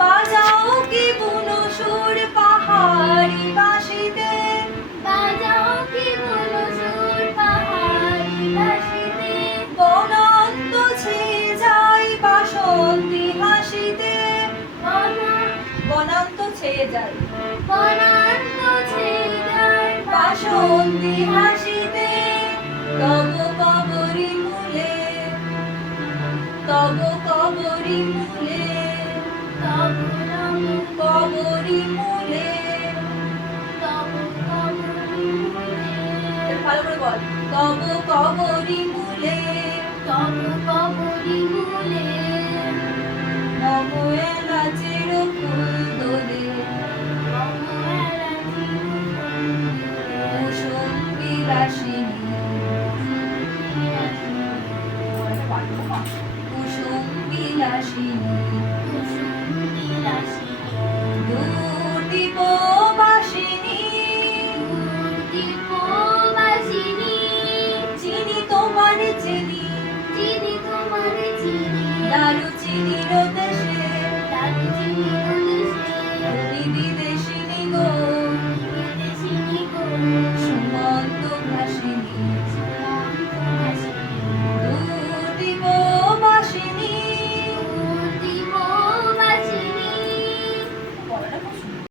বাজাও কি বুনো সুর পাহাড়ি বাঁশিতে, বাজাও কি বুনো সুর পাহাড়ি বাঁশিতে, বনন্ত ছেয়ে যায় বাসন্তী হাসিতে, বনন্ত ছেয়ে যায় বনান্ত ছেয়ে যায় বাসন্তী হাসিতে, তব কবরী মূলে, তব কবরী মূলে, তব নাম কবরী মূলে। তব কবরী মূলে, ভালো করে বল, তব কবরী মূলে, তব কবরী মূলে,